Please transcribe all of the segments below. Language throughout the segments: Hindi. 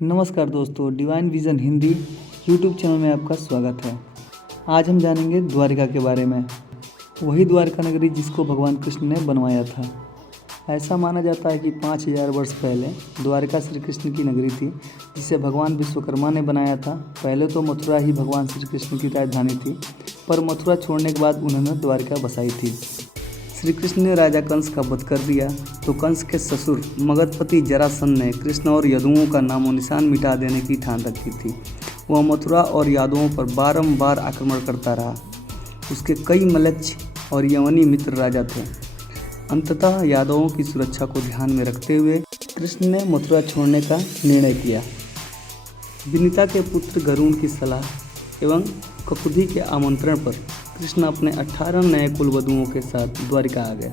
नमस्कार दोस्तों, divine vision Hindi YouTube channel में आपका स्वागत है। आज हम जानेंगे द्वारिका के बारे में। वही द्वारका नगरी जिसको भगवान कृष्ण ने बनवाया था। ऐसा माना जाता है कि 5000 वर्ष पहले द्वारका श्री कृष्ण की नगरी थी, जिसे भगवान विश्वकर्मा ने बनाया था। पहले तो मथुरा ही भगवान श्री कृष्ण की राजधानी थी, पर मथुरा छोड़ने के बाद उन्होंने द्वारका बसाई थी। श्री कृष्ण ने राजा कंस का वध कर दिया तो कंस के ससुर मगधपति जरासंध ने कृष्ण और यादवों का नामो निशान मिटा देने की ठान रखी थी। वह मथुरा और यादवों पर बारंबार आक्रमण करता रहा। उसके कई मलच्छ और यवनी मित्र राजा थे। अंततः यादवों की सुरक्षा को ध्यान में रखते हुए कृष्ण ने मथुरा छोड़ने का निर्णय किया। विनीता के पुत्र गरुड़ की सलाह एवं ककुधि के आमंत्रण पर कृष्ण अपने 18 नए कुलवधुओं के साथ द्वारिका आ गए।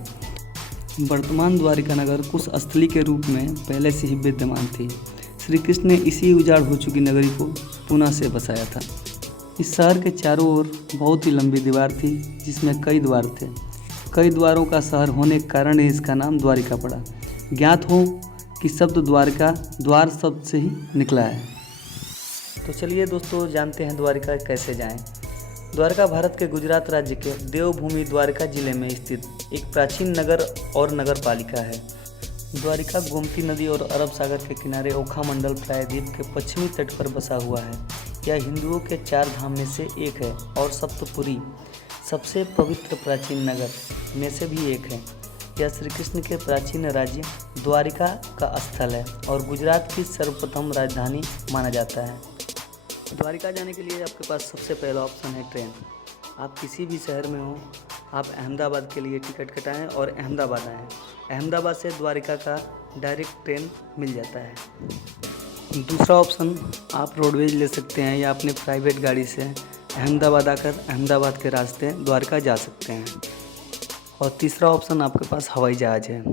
वर्तमान द्वारिका नगर कुश स्थली के रूप में पहले से ही विद्यमान थी। श्री कृष्ण ने इसी उजाड़ हो चुकी नगरी को पुनः से बसाया था। इस शहर के चारों ओर बहुत ही लंबी दीवार थी, जिसमें कई द्वार थे। कई द्वारों का शहर होने के कारण ही इसका नाम द्वारिका पड़ा। ज्ञात हो कि शब्द द्वारिका द्वार शब्द से ही निकला है। तो चलिए दोस्तों, जानते हैं द्वारिका कैसे जाएं। द्वारका भारत के गुजरात राज्य के देवभूमि द्वारका जिले में स्थित एक प्राचीन नगर और नगर पालिका है। द्वारिका गोमती नदी और अरब सागर के किनारे ओखा मंडल प्रायद्वीप के पश्चिमी तट पर बसा हुआ है। यह हिंदुओं के 4 धाम में से एक है और सप्तपुरी सबसे पवित्र प्राचीन नगर में से भी एक है। यह श्री कृष्ण के प्राचीन राज्य द्वारिका का स्थल है और गुजरात की सर्वप्रथम राजधानी माना जाता है। द्वारिका जाने के लिए आपके पास सबसे पहला ऑप्शन है ट्रेन। आप किसी भी शहर में हो, आप अहमदाबाद के लिए टिकट कटाएं और अहमदाबाद आएँ। अहमदाबाद से द्वारिका का डायरेक्ट ट्रेन मिल जाता है। दूसरा ऑप्शन, आप रोडवेज ले सकते हैं या अपने प्राइवेट गाड़ी से अहमदाबाद आकर अहमदाबाद के रास्ते द्वारका जा सकते हैं। और तीसरा ऑप्शन, आपके पास हवाई जहाज़ है।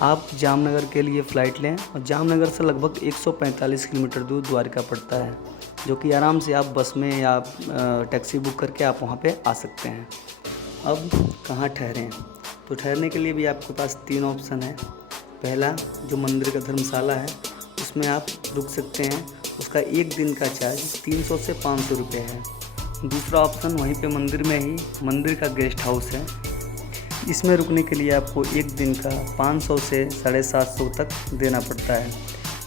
आप जामनगर के लिए फ़्लाइट लें और जामनगर से लगभग 145 किलोमीटर दूर द्वारका पड़ता है, जो कि आराम से आप बस में या टैक्सी बुक करके आप वहाँ पे आ सकते हैं। अब कहाँ ठहरें? तो ठहरने के लिए भी आपके पास 3 ऑप्शन है। पहला, जो मंदिर का धर्मशाला है उसमें आप रुक सकते हैं। उसका 1 दिन का चार्ज 300 से 500 रुपये है। दूसरा ऑप्शन, वहीं पे मंदिर में ही मंदिर का गेस्ट हाउस है। इसमें रुकने के लिए आपको 1 दिन का 500 से 750 तक देना पड़ता है।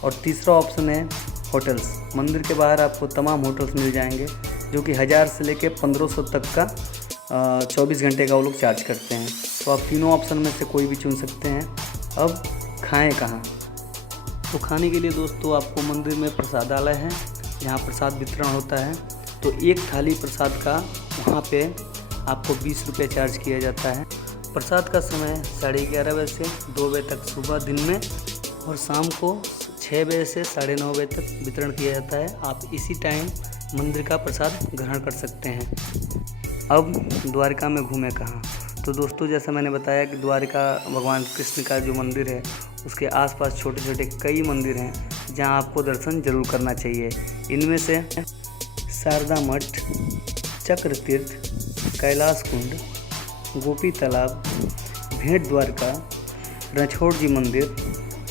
और तीसरा ऑप्शन है होटल्स। मंदिर के बाहर आपको तमाम होटल्स मिल जाएंगे, जो कि 1000 से लेके 1500 तक का 24 घंटे का वो लोग चार्ज करते हैं। तो आप तीनों ऑप्शन में से कोई भी चुन सकते हैं। अब खाएं कहाँ? तो खाने के लिए दोस्तों आपको मंदिर में प्रसादालय है, जहाँ प्रसाद वितरण होता है। तो एक थाली प्रसाद का वहाँ पे आपको 20 रुपये चार्ज किया जाता है। प्रसाद का समय 11:30 बजे से 2 बजे तक सुबह दिन में, और शाम को 6 बजे से 9:30 बजे तक वितरण किया जाता है। आप इसी टाइम मंदिर का प्रसाद ग्रहण कर सकते हैं। अब द्वारका में घूमें कहाँ? तो दोस्तों, जैसा मैंने बताया कि द्वारका भगवान कृष्ण का जो मंदिर है, उसके आसपास छोटे छोटे कई मंदिर हैं जहां आपको दर्शन जरूर करना चाहिए। इनमें से शारदा मठ, चक्र तीर्थ, कैलाश कुंड, गोपी तालाब, भेंट द्वारका, रणछोड़ जी मंदिर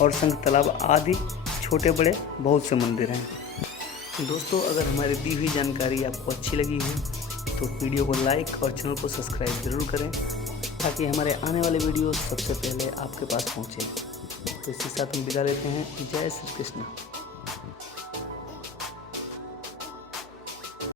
और संघ तालाब आदि छोटे बड़े बहुत से मंदिर हैं। दोस्तों, अगर हमारी दी हुई जानकारी आपको अच्छी लगी हो तो वीडियो को लाइक और चैनल को सब्सक्राइब जरूर करें, ताकि हमारे आने वाले वीडियो सबसे पहले आपके पास पहुंचे। तो इसी साथ हम विदा लेते हैं। जय श्री कृष्ण।